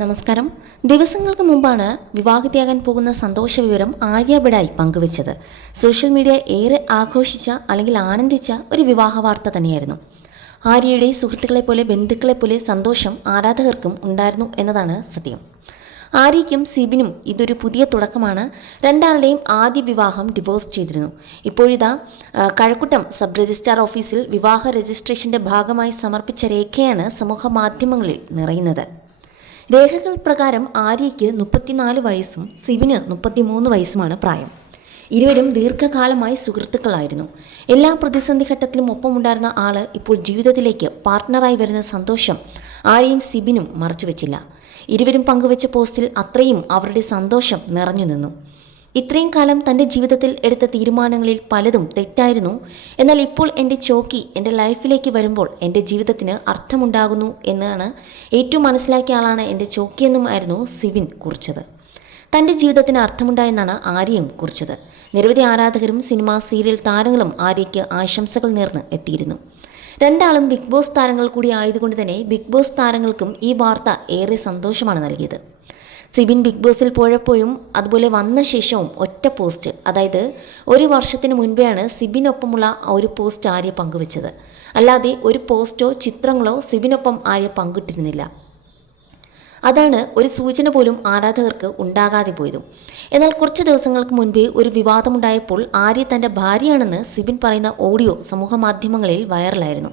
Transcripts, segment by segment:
നമസ്കാരം. ദിവസങ്ങൾക്ക് മുമ്പാണ് വിവാഹത്യാകാൻ പോകുന്ന സന്തോഷ വിവരം ആര്യ ബിഡായി പങ്കുവച്ചത്. സോഷ്യൽ മീഡിയ ഏറെ ആഘോഷിച്ച അല്ലെങ്കിൽ ആനന്ദിച്ച ഒരു വിവാഹ വാർത്ത തന്നെയായിരുന്നു. ആര്യയുടെ സുഹൃത്തുക്കളെ പോലെ ബന്ധുക്കളെ പോലെ സന്തോഷം ആരാധകർക്കും ഉണ്ടായിരുന്നു എന്നതാണ് സത്യം. ആര്യയ്ക്കും സിബിനും ഇതൊരു പുതിയ തുടക്കമാണ്. രണ്ടാളുടെയും ആദ്യ വിവാഹം ഡിവോഴ്സ് ചെയ്തിരുന്നു. ഇപ്പോഴിതാ കഴക്കുട്ടം സബ് രജിസ്ട്രാർ ഓഫീസിൽ വിവാഹ രജിസ്ട്രേഷന്റെ ഭാഗമായി സമർപ്പിച്ച രേഖയാണ് സമൂഹ മാധ്യമങ്ങളിൽ നിറയുന്നത്. രേഖകൾ പ്രകാരം ആര്യയ്ക്ക് മുപ്പത്തിനാല് വയസ്സും സിവിന് മുപ്പത്തിമൂന്ന് വയസ്സുമാണ് പ്രായം. ഇരുവരും ദീർഘകാലമായി സുഹൃത്തുക്കളായിരുന്നു. എല്ലാ പ്രതിസന്ധി ഘട്ടത്തിലും ഒപ്പമുണ്ടായിരുന്ന ആൾ ഇപ്പോൾ ജീവിതത്തിലേക്ക് പാർട്ട്ണറായി വരുന്ന സന്തോഷം ആരെയും സിബിനും മറച്ചുവെച്ചില്ല. ഇരുവരും പങ്കുവച്ച പോസ്റ്റിൽ അത്രയും അവരുടെ സന്തോഷം നിറഞ്ഞു നിന്നു. ഇത്രയും കാലം തന്റെ ജീവിതത്തിൽ എടുത്ത തീരുമാനങ്ങളിൽ പലതും തെറ്റായിരുന്നു. എന്നാൽ ഇപ്പോൾ എന്റെ ചോക്കി എന്റെ ലൈഫിലേക്ക് വരുമ്പോൾ എന്റെ ജീവിതത്തിന് അർത്ഥമുണ്ടാകുന്നു എന്നാണ് ഏറ്റവും മനസ്സിലാക്കിയ ആളാണ് എന്റെ ചോക്കിയെന്നും ആയിരുന്നു സിവിൻ കുറിച്ചത്. തന്റെ ജീവിതത്തിന് അർത്ഥമുണ്ടായെന്നാണ് ആര്യയും കുറിച്ചത്. നിരവധി ആരാധകരും സിനിമ സീരിയൽ താരങ്ങളും ആര്യയ്ക്ക് ആശംസകൾ നേർന്ന് എത്തിയിരുന്നു. രണ്ടാളും ബിഗ് ബോസ് താരങ്ങൾ കൂടി ആയതുകൊണ്ട് തന്നെ ബിഗ് ബോസ് താരങ്ങൾക്കും ഈ വാർത്ത ഏറെ സന്തോഷമാണ് നൽകിയത്. സിബിൻ ബിഗ് ബോസിൽ പോയപ്പോഴും അതുപോലെ വന്ന ശേഷവും ഒറ്റ പോസ്റ്റ് അതായത് ഒരു വർഷത്തിന് മുൻപെയാണ് സിബിനൊപ്പമുള്ള ഒരു പോസ്റ്റ് ആര്യ പങ്കുവച്ചത്. അല്ലാതെ ഒരു പോസ്റ്റോ ചിത്രങ്ങളോ സിബിനൊപ്പം ആര്യ പങ്കിട്ടിരുന്നില്ല. അതാണ് ഒരു സൂചന പോലും ആരാധകർക്ക് ഉണ്ടാകാതെ പോയതും. എന്നാൽ കുറച്ച് ദിവസങ്ങൾക്ക് മുൻപേ ഒരു വിവാദമുണ്ടായപ്പോൾ ആര്യ തന്റെ ഭാര്യയാണെന്ന് സിബിൻ പറയുന്ന ഓഡിയോ സമൂഹമാധ്യമങ്ങളിൽ വൈറലായിരുന്നു.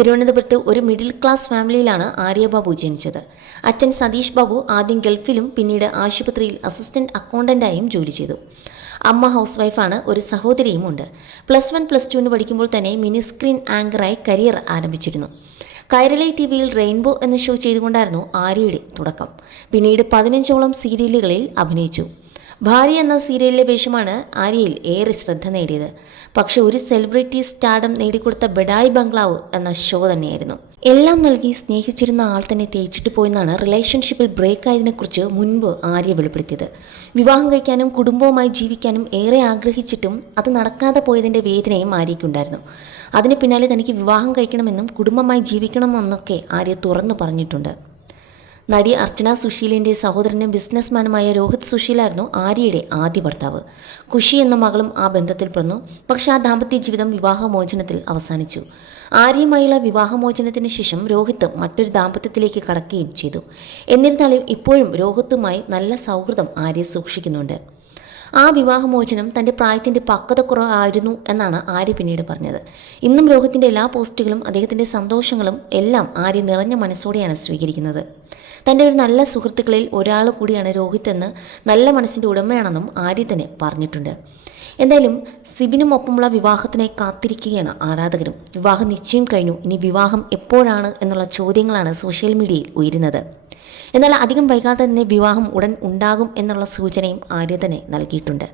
തിരുവനന്തപുരത്ത് ഒരു മിഡിൽ ക്ലാസ് ഫാമിലിയിലാണ് ആര്യബാബു ജനിച്ചത്. അച്ഛൻ സതീഷ് ബാബു ആദ്യം ഗൾഫിലും പിന്നീട് ആശുപത്രിയിൽ അസിസ്റ്റന്റ് അക്കൗണ്ടന്റായും ജോലി ചെയ്തു. അമ്മ ഹൗസ് വൈഫാണ് ഒരു സഹോദരിയും ഉണ്ട്. പ്ലസ് വൺ പ്ലസ് ടുവിന് പഠിക്കുമ്പോൾ തന്നെ മിനി സ്ക്രീൻ ആങ്കറായി കരിയർ ആരംഭിച്ചിരുന്നു. കൈരളി ടി വിയിൽ റെയിൻബോ എന്ന ഷോ ചെയ്തുകൊണ്ടായിരുന്നു ആര്യയുടെ തുടക്കം. പിന്നീട് പതിനഞ്ചോളം സീരിയലുകളിൽ അഭിനയിച്ചു. ഭാര്യ എന്ന സീരിയലിലെ വേഷമാണ് ആര്യയിൽ ഏറെ ശ്രദ്ധ നേടിയത്. പക്ഷെ ഒരു സെലിബ്രിറ്റി സ്റ്റാർഡം നേടിക്കൊടുത്ത ബഡായി ബംഗ്ലാവ് എന്ന ഷോ തന്നെയായിരുന്നു. എല്ലാം നൽകി സ്നേഹിച്ചിരുന്ന ആൾ തന്നെ തേച്ചിട്ട് പോയെന്നാണ് റിലേഷൻഷിപ്പിൽ ബ്രേക്ക് ആയതിനെക്കുറിച്ച് മുൻപ് ആര്യ വെളിപ്പെടുത്തിയത്. വിവാഹം കഴിക്കാനും കുടുംബവുമായി ജീവിക്കാനും ഏറെ ആഗ്രഹിച്ചിട്ടും അത് നടക്കാതെ പോയതിന്റെ വേദനയും ആര്യയ്ക്കുണ്ടായിരുന്നു. അതിന് പിന്നാലെ തനിക്ക് വിവാഹം കഴിക്കണമെന്നും കുടുംബമായി ജീവിക്കണമെന്നൊക്കെ ആര്യ തുറന്നു പറഞ്ഞിട്ടുണ്ട്. നടി അർച്ചന സുശീലിന്റെ സഹോദരനും ബിസിനസ്മാനുമായ രോഹിത് സുശീലായിരുന്നു ആര്യയുടെ ആദ്യ ഭർത്താവ്. കുഷി എന്ന മകളും ആ ബന്ധത്തിൽ പിറന്നു പക്ഷേ ആ ദാമ്പത്യ ജീവിതം വിവാഹമോചനത്തിൽ അവസാനിച്ചു. ആര്യയുമായുള്ള വിവാഹമോചനത്തിന് ശേഷം രോഹിത്ത് മറ്റൊരു ദാമ്പത്യത്തിലേക്ക് കടക്കുകയും ചെയ്തു. എന്നിരുന്നാലും ഇപ്പോഴും രോഹിത്തുമായി നല്ല സൗഹൃദം ആര്യ സൂക്ഷിക്കുന്നുണ്ട്. ആ വിവാഹമോചനം തന്റെ പ്രായത്തിന്റെ പക്വതക്കുറവായിരുന്നു എന്നാണ് ആര്യ പിന്നീട് പറഞ്ഞത്. ഇന്നും രോഹിത്തിന്റെ എല്ലാ പോസ്റ്റുകളും അദ്ദേഹത്തിന്റെ സന്തോഷങ്ങളും എല്ലാം ആര്യ നിറഞ്ഞ മനസ്സോടെയാണ് സ്വീകരിക്കുന്നത്. തന്റെ ഒരു നല്ല സുഹൃത്തുക്കളിൽ ഒരാൾ കൂടിയാണ് രോഹിത് എന്ന് നല്ല മനസ്സിന്റെ ഉടമയാണെന്നും ആര്യ തന്നെ പറഞ്ഞിട്ടുണ്ട്. എന്തായാലും സിബിനും ഒപ്പമുള്ള വിവാഹത്തിനായി കാത്തിരിക്കുകയാണ് ആരാധകരും. വിവാഹ നിശ്ചയം കഴിഞ്ഞു. ഇനി വിവാഹം എപ്പോഴാണ് എന്നുള്ള ചോദ്യങ്ങളാണ് സോഷ്യൽ മീഡിയയിൽ ഉയരുന്നത്. എന്നാൽ അധികം വൈകാതെ തന്നെ വിവാഹം ഉടൻ ഉണ്ടാകും എന്നുള്ള സൂചനയും ആര്യ തന്നെ നൽകിയിട്ടുണ്ട്.